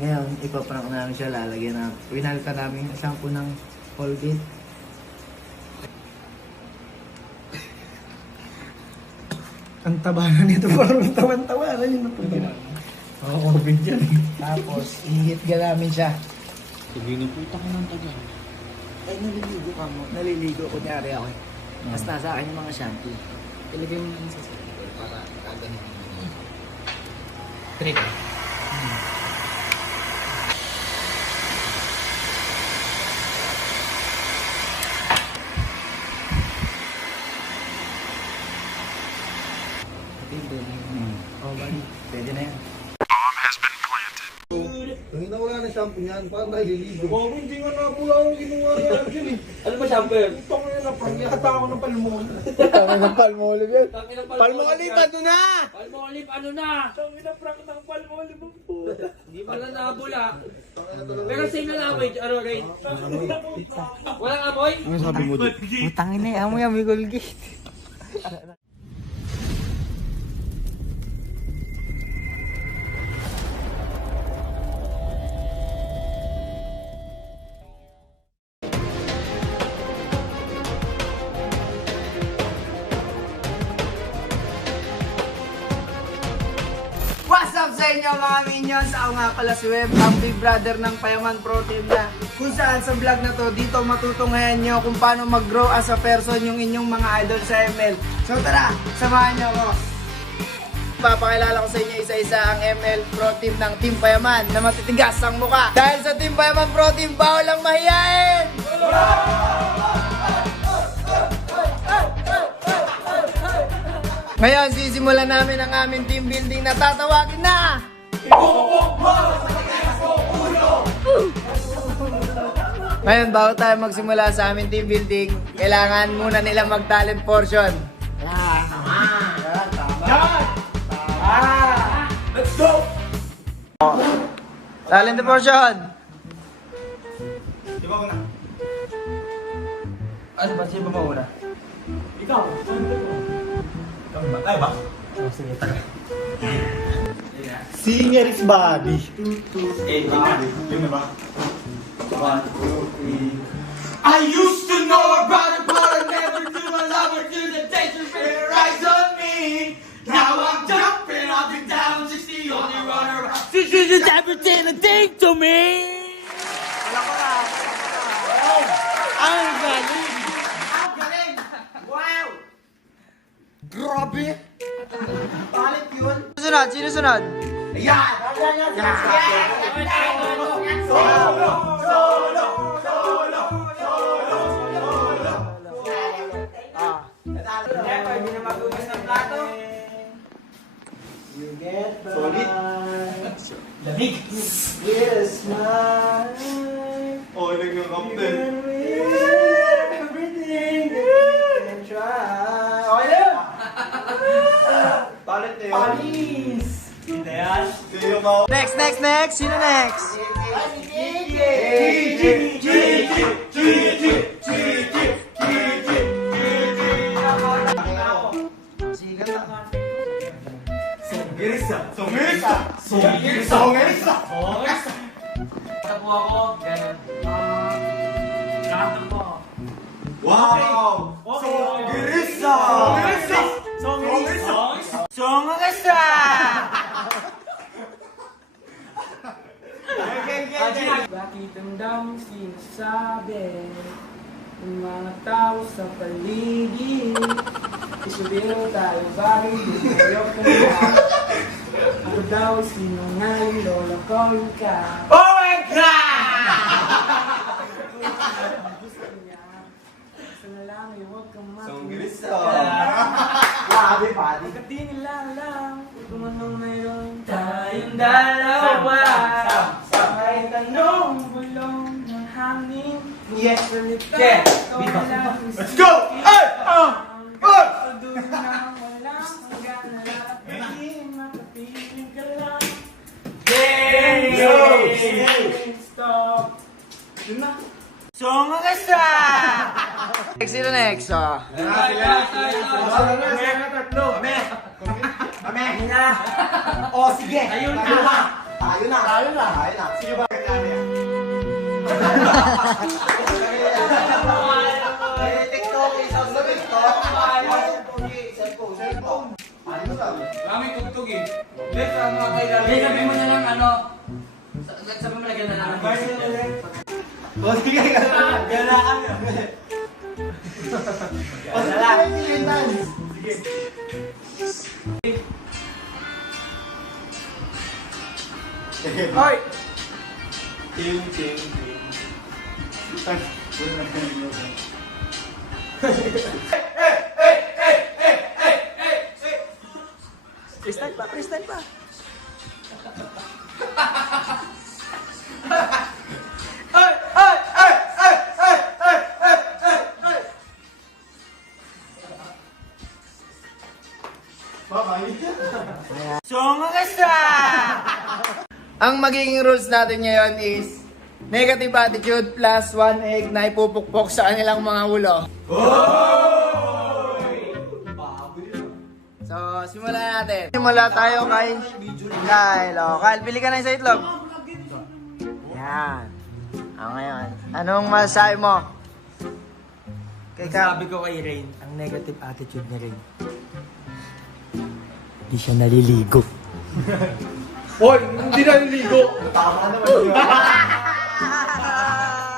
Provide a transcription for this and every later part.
Ngayon, ipaprank namin siya, lalagyan na. Pinalitan namin yung shampoo ng Colgate. Ang taba na nito, parang tawan-tawanan yung natulog. Oo, COVID yan eh. Tapos, ihit ka namin siya. Sabi na puta ka ng tagal. Ay, naliligo ka mo. Naliligo, kunyari ako eh. Tapos nasa akin yung mga shampoo. Ilagay mo lang sa circle para kaganin mo. Trick. Oh, bali. Pwede na yan. Ang inawala na shampoo niyan, parang naliligo. Oh, hindi nga na pula akong ginawa yan dyan eh. Ano ba shampoo? Itong nga na, parang nakata ako ng palmon. Tama ng palmolive yan. Palmolive, ano na? Palmolive, ano na? Itong ina-prank ng palmolive ang po. Hindi pala nabula. Pero same na amoy. Ano, Ray? Walang amoy? Ano sabi mo doon? Utangin na eh, amoy amoy Colgate. What's up sa inyo mga minions? Ako nga pala si Web, ang big brother ng Payaman Pro Team na kung saan sa vlog na to, dito matutunghayan nyo kung paano mag-grow as a person yung inyong mga idol sa ML. So tara, samahan nyo ako. Papakilala ko sa inyo isa-isa ang ML Pro Team ng Team Payaman na matitigas ang muka. Dahil sa Team Payaman Pro Team, bawal ang mahiyain! Ngayon, sisimulan namin ang aming team building na tatawagin na! Ngayon, bago tayo magsimula sa aming team building, kailangan muna nila mag-talent portion. Let's go! Talent portion! Di ba ko na? Ano ba? Sino ba mauna? Ikaw, saan ba ito? Ay ba? Sige, taga. Singer is body. Yun na ba? 1, 2, 3. I used to know about it, but I never knew I love her till the danger rise on me. Now I'm jumping up and down, just the only runner. This is everything a thing to me! Ang galing! Ang galing! Wow! Grabe! Palit yun! Sunod? Sino sunod? Yan! Solo! Solo! Solo! Solo! Pwede na magugas ng plato. You get by. Solid. Lamig. Yes, mine. Oh, nag-captain. Everything you can try. Okay na yun. Palit na yun. Palis. Hindi yan. Sino ba? Next. Sino next? Songerisa! Tapo ako, ganun. Lahat po. Wow! Songerisa! Songangasta! Bakit ang daming sinasabi ng mga tao sa paligid? Isubiro tayo, bakit di tayo kumakain? Ako daw sinungaling, lola ko ka. Oh my God! Gusto niya, gusto na lang, huwag kang Songerisa! Grabe, pari. Bakit di nila alam kung anong mayroon Tayong dalawa. Kahit anong bulong ng hangin. Yes. Salita, Yeah. ikaw lang ang Let's go! Hey! Good! Sa dulo na walang hanggan na lapitin, makapiling ka lang. Stop! Yun na. Songangasta! Sino next? Oh. Tatlo! Tayo na. O, sige. Ayun na. Tayo na. Sige ba? TikTok, isang sa TikTok. Cellphone. Kami tugtog eh. Let's mga kailangan. Hindi, sabi mo na lang ano. Sabi mo lagyan na lang. O, sige. Galaan. O, sige. Hoy! Ting. Ay, wala na kanino. Freestyle pa. Ang magiging rules natin ngayon is negative attitude plus 1 egg na ipupukpok sa kanilang mga ulo. So, simulan natin. Simula tayo kay Kyle. O, Kyle, pili ka na sa itlog. Yan. O, ngayon. Anong masasabi mo? Kay Sabi ko kay Rain, ang negative attitude ni Rain. Di siya naliligo. Hoy, hindi na niligo. Tama naman yun.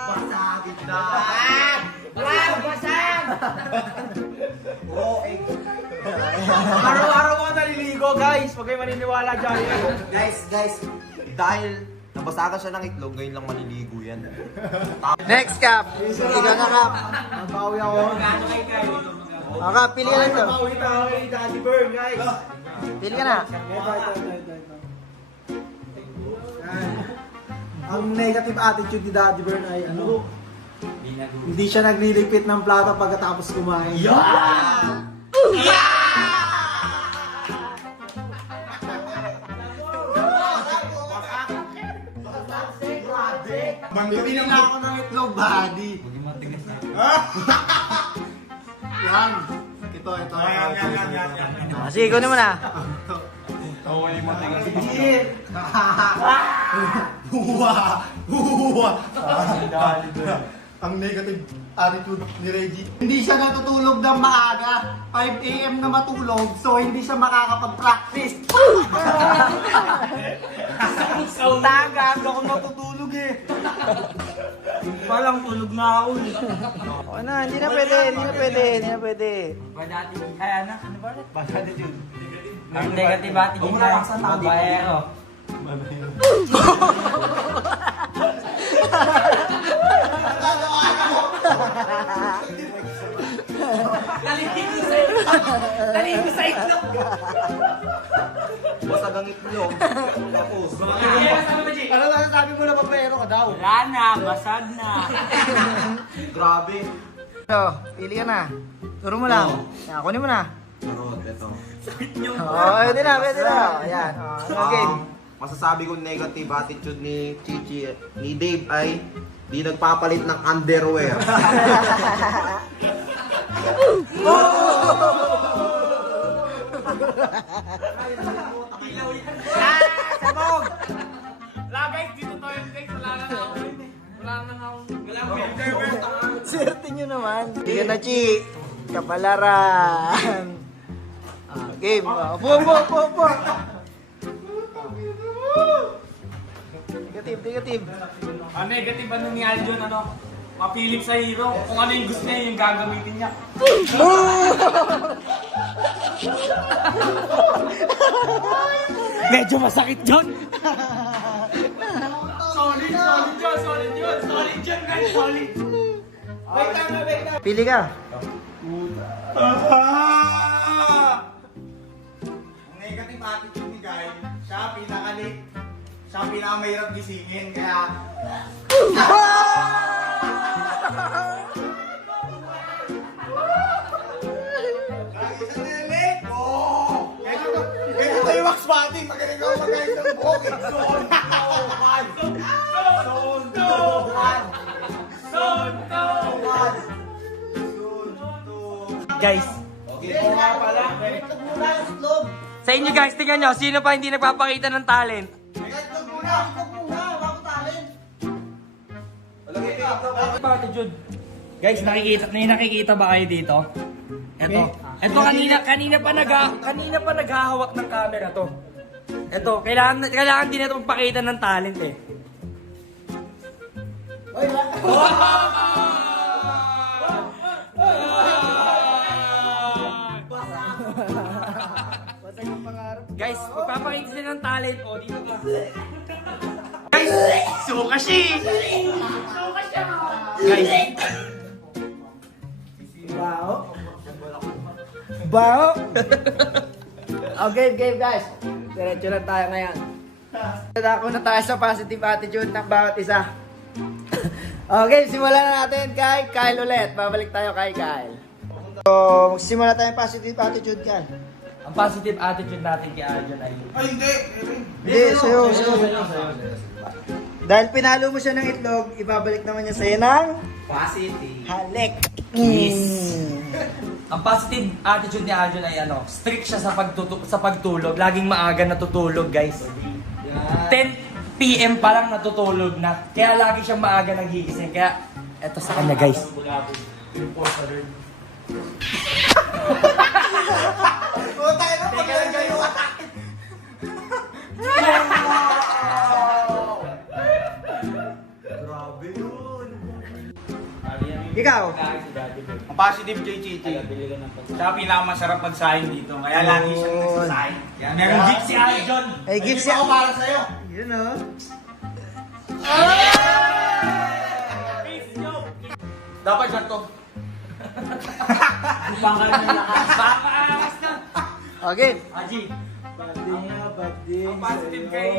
Basagin na. Basag! Oo, eh. Araw-araw ako naliligo, guys. Huwag kayo maniniwala dyan. Guys, dahil nabasagan siya ng itlog, ngayon lang maliligo yan. Next, Cap. Ikaw na, Cap. Nabawi ako. O, Cap, pili ka na ito. Pauwi tayo kay Daddy Burn, guys. Pili ka na. Ito. Ang negative attitude ni Daddy Bern ay ano? Hindi siya nagliligpit ng plato pagkatapos kumain. Bibili na ako ng itlog, buddy. Yan. Ito. O, sige, kunin mo na. Ang negative attitude ni Reggie. Hindi siya natutulog ng maaga. 5 AM na matulog, so hindi siya makakapag-practice. Taga, ako matutulog eh. Palang tulog na ako. O na, hindi na pwede. Badati, ay anak, ano ba rin? Badati yun. Ang negative attitude na sa babaero. Naligo sa itlog. Basag ang itlog. Tapos, Ano lang sabi mo na papero ka daw? wala na, basag na. Grabe. So, pili ka na. Turo mo lang. Yan, kunin mo na. Charot, ito. Pwede na. Ayan. Ano game? Masasabi ko negative attitude ni Chichi, ni Dave ay di nagpapalit ng underwear. Sabog! Wala, guys. Dito tayo, guys. Wala na ako. Wala na ako. Swerte nyo naman. Hindi ka na, Chi. Kapalaran. Game. Upo. Negative. Ang negative ano ni Aljon, ano? Mapilip sa hero. Kung ano yung gusto niya, yung gagamitin niya. Medyo masakit yun. Solid yun, guys. Solid. Wait lang. Pili ka. Ang negative attitude ni Guy, siya pinakamahirap gisingin, kaya... Lagi sa nilit! Oh! Kaya ito yung wax batting, magaling ako magaling ng buhok. Guys, Okay, nga pala. Ito muna yung itlog. Sa inyo guys, tingnan nyo, sino pa hindi nagpapakita ng talent? Ikaw muna, wala ko talent. Attitude. Guys, nakikita ba kayo dito? Ito kanina pa naghahawak ng camera to. Ito, kailangan din ito magpakita ng talent eh. Oy, Guys, magpapakita sila ng talent. O, dito ka. Guys, suka siya. Guys, Bao! Okay, game guys. Diretso lang tayo ngayon. Dadako na tayo sa positive attitude ng bawat isa. Okay, simulan na natin kay Kyle ulit. Babalik tayo kay Kyle. So, magsimula tayo ng positive attitude, Kyle. ang positive attitude natin kay Arjun ay... Ay, hindi! Hindi, sa'yo. Dahil pinalo mo siya ng itlog, ibabalik naman niya sa'yo ng... Positive. Halik. Ang positive attitude ni Arjun ay strict siya sa pagtulog. Laging maaga natutulog, guys. 10 PM pa lang natutulog na. Kaya lagi siyang maaga nagigising. Kaya eto sa kanya, guys. Ikaw? Ang positive kay Chichi. Siya pinakamasarap magsahin dito. Kaya lagi siyang nagsasahin. Kaya meron gift si Arjun. Ay, gift ako para sa'yo. Yun o. Dapat siya to. Pangalas na. Okay. Aji. Ang positive kay...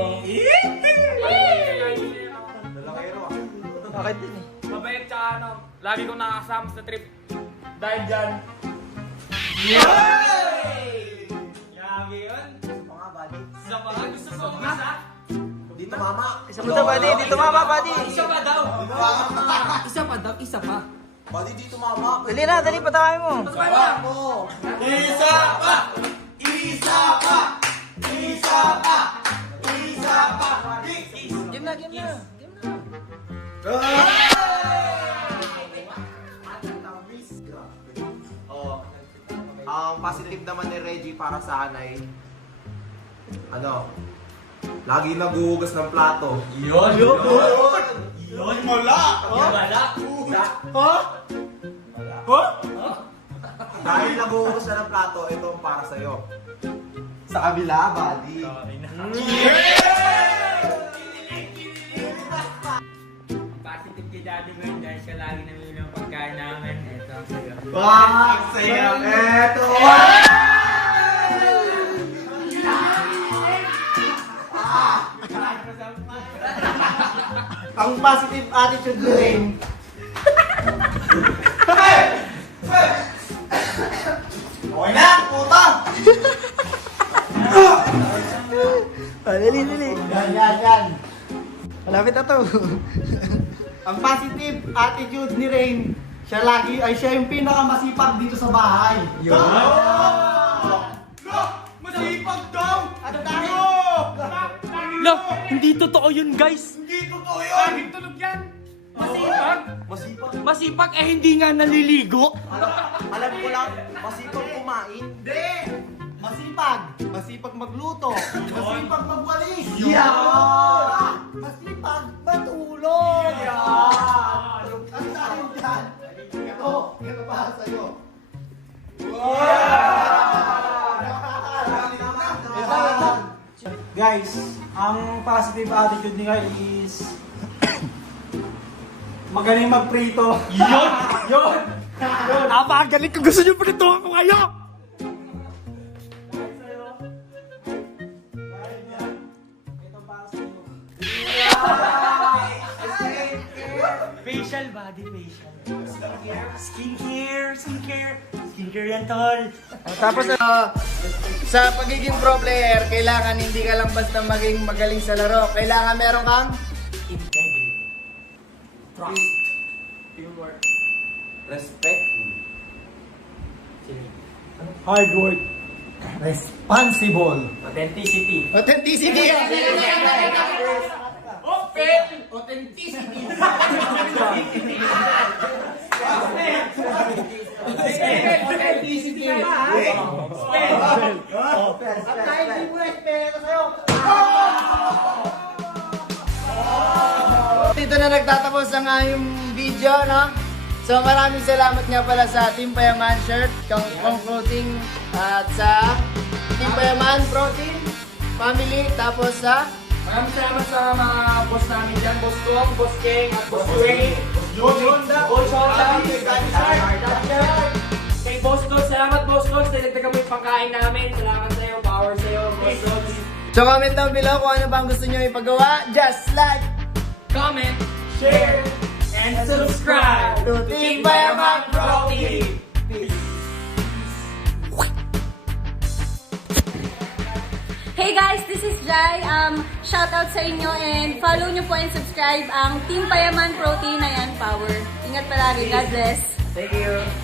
Bakit din eh? Mabait tsaka lagi kong nakakasama sa trip. Dahil dyan. Grabe yun. Isa pa nga, gusto ko isa. Dito mama. Isa mo to, buddy. Dito mama, buddy. Isa pa daw. Isa pa. Pwede dito mama. Dali na, dali. Patawin mo. Isa pa! Isa pa! Isa pa! Isa pa! Game na, game na. Oh, ang positive naman ni Reggie para sa anay, lagi naghuhugas ng plato. Yun! Mala! Dahil naghuhugas na ng plato, ito ang para sa'yo. Sa kabila, buddy. Positive kay daddy mo yun dahil siya lagi namili ng pagkain namin. Ito ang sayo. Wow! Sa'yo! Eto! Ang positive attitude ni Rain. Okay na! Puta! Dali, dali. Yan. Malapit na to. Ang positive attitude ni Rain, siya yung pinakamasipag dito sa bahay. Masipag daw! At dahil, Lo, hindi totoo yun, guys. Hindi totoo yun! Tulog yan. Masipag. Masipag hindi nga naliligo. Alam ko lang, masipag kumain. hindi! Masipag magluto, masipag magwalis. Masipag matulog. Ang dahil dyan, ito para sa'yo. Guys, ang positive attitude ni Kyle is magaling magprito. Yun! Napakagaling ko, gusto nyo prito ako kayo. Facial, body facial. Skincare yan, tol. Tapos sa pagiging pro player, kailangan hindi ka lang basta maging magaling sa laro. Kailangan meron kang Respect. Hard work. Responsible. Authenticity. Authenticity! At kahit di mo na-expect sa'yo, Dito na nagtatapos ang aming video, no? So maraming salamat nga pala sa Team Payaman shirt, Kong Protein, at sa Team Payaman Protein Family, tapos sa Maraming salamat sa mga boss namin dyan. Boss Kong, Boss King, at Boss Ray. Boss Honda, kay Boss Coach, salamat Boss Coach. Nilagdagan mo yung pagkain namin. Salamat sa'yo, power sa'yo, Boss Coach. So comment down below kung ano bang gusto nyo ipagawa. Just like Comment, share, and subscribe to Team Payaman Protein. Hey guys, this is Jai. Shout out sa inyo and follow nyo po and subscribe ang Team Payaman Protein. Ayan, power. Ingat palagi. God bless. Thank you.